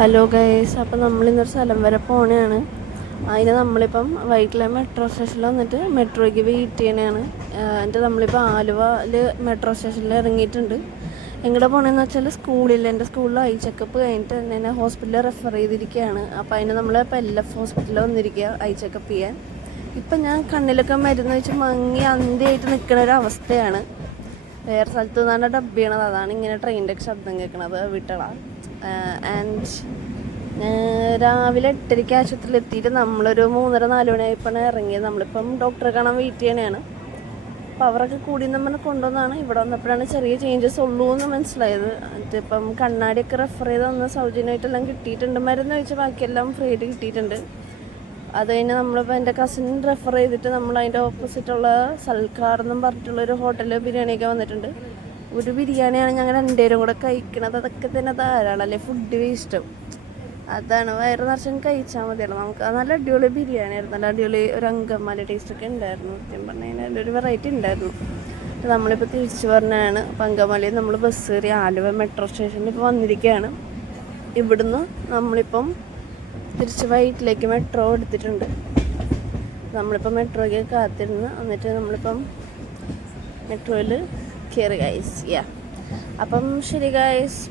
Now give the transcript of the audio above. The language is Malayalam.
ഹലോ ഗൈസ്, അപ്പം നമ്മളിന്നൊരു സ്ഥലം വരെ പോണതാണ്. അതിന് നമ്മളിപ്പം വൈറ്റിലെ മെട്രോ സ്റ്റേഷനിൽ വന്നിട്ട് മെട്രോയ്ക്ക് വെയിറ്റ് ചെയ്യണതാണ്. എന്നിട്ട് നമ്മളിപ്പോൾ ആലുവയിൽ മെട്രോ സ്റ്റേഷനിൽ ഇറങ്ങിയിട്ടുണ്ട്. എങ്ങോട്ട് പോകണമെന്ന് വെച്ചാൽ എൻ്റെ സ്കൂളിൽ ഐ ചെക്കപ്പ് കഴിഞ്ഞിട്ട് എന്നെ ഹോസ്പിറ്റലിൽ റെഫർ ചെയ്തിരിക്കുകയാണ്. അപ്പോൾ അതിന് നമ്മളിപ്പോൾ LF ഹോസ്പിറ്റലിൽ വന്നിരിക്കുക ഐ ചെക്കപ്പ് ചെയ്യാൻ. ഇപ്പം ഞാൻ കണ്ണിലൊക്കെ മരുന്ന് വെച്ച് മങ്ങി അന്തിയായിട്ട് നിൽക്കുന്ന ഒരു അവസ്ഥയാണ്. വേറെ സ്ഥലത്ത് നിന്നാണ് ഡബ് ചെയ്യണത്. അതാണ് ഇങ്ങനെ ട്രെയിനിൻ്റെ ശബ്ദം കേൾക്കണത് വീട്ടള. ആൻഡ് രാവിലെ 8:30 ആശുപത്രിയിൽ എത്തിയിട്ട് നമ്മളൊരു 3:30-4 മണിയായപ്പോഴാണ് ഇറങ്ങിയത്. നമ്മളിപ്പം ഡോക്ടറെ കാണാൻ വെയിറ്റ് ചെയ്യണതാണ്. അപ്പോൾ അവരൊക്കെ കൂടി നമ്മളെ കൊണ്ടുവന്നാണ്. ഇവിടെ വന്നപ്പോഴാണ് ചെറിയ ചേഞ്ചസ് ഉള്ളൂ എന്ന് മനസ്സിലായത്. എന്നിട്ട് ഇപ്പം കണ്ണാടിയൊക്കെ റെഫർ ചെയ്ത് തന്ന സൗജന്യമായിട്ടെല്ലാം കിട്ടിയിട്ടുണ്ട്. മരുന്ന് വെച്ച് ബാക്കിയെല്ലാം ഫ്രീ ആയിട്ട് കിട്ടിയിട്ടുണ്ട്. അത് കഴിഞ്ഞ് നമ്മളിപ്പോൾ എൻ്റെ കസിൻ റെഫർ ചെയ്തിട്ട് നമ്മൾ അതിൻ്റെ ഓപ്പോസിറ്റുള്ള സൽക്കാർ എന്നും പറഞ്ഞിട്ടുള്ളൊരു ഹോട്ടലിൽ ബിരിയാണിയൊക്കെ വന്നിട്ടുണ്ട്. ഒരു ബിരിയാണിയാണ് ഞങ്ങൾ രണ്ടുപേരും കൂടെ കഴിക്കണത്. അതൊക്കെ തന്നെ ധാരാളമല്ലേ, ഫുഡ് വേസ്റ്റും. അതാണ്, വയറ് നിറച്ചും കഴിച്ചാൽ മതിയല്ലോ നമുക്ക്. നല്ല അടിപൊളി ബിരിയാണി ആയിരുന്നു. നല്ല അടിപൊളി ഒരു അങ്കമാലി ടേസ്റ്റൊക്കെ ഉണ്ടായിരുന്നു. സത്യം പറഞ്ഞാൽ ഒരു വെറൈറ്റി ഉണ്ടായിരുന്നു. നമ്മളിപ്പോൾ തിരിച്ചു പറഞ്ഞാണ് അങ്കമാലിയിൽ നമ്മൾ ബസ് കയറി ആലുവ മെട്രോ സ്റ്റേഷനിൽ ഇപ്പോൾ വന്നിരിക്കുകയാണ്. ഇവിടുന്ന് നമ്മളിപ്പം തിരിച്ച് വൈറ്റിലേക്ക് മെട്രോ എടുത്തിട്ടുണ്ട്. നമ്മളിപ്പോൾ മെട്രോയ്ക്ക് കാത്തിരുന്ന് എന്നിട്ട് നമ്മളിപ്പം മെട്രോയിൽ കയറി ഗൈസ്. അപ്പം ശരി ഗൈസ്.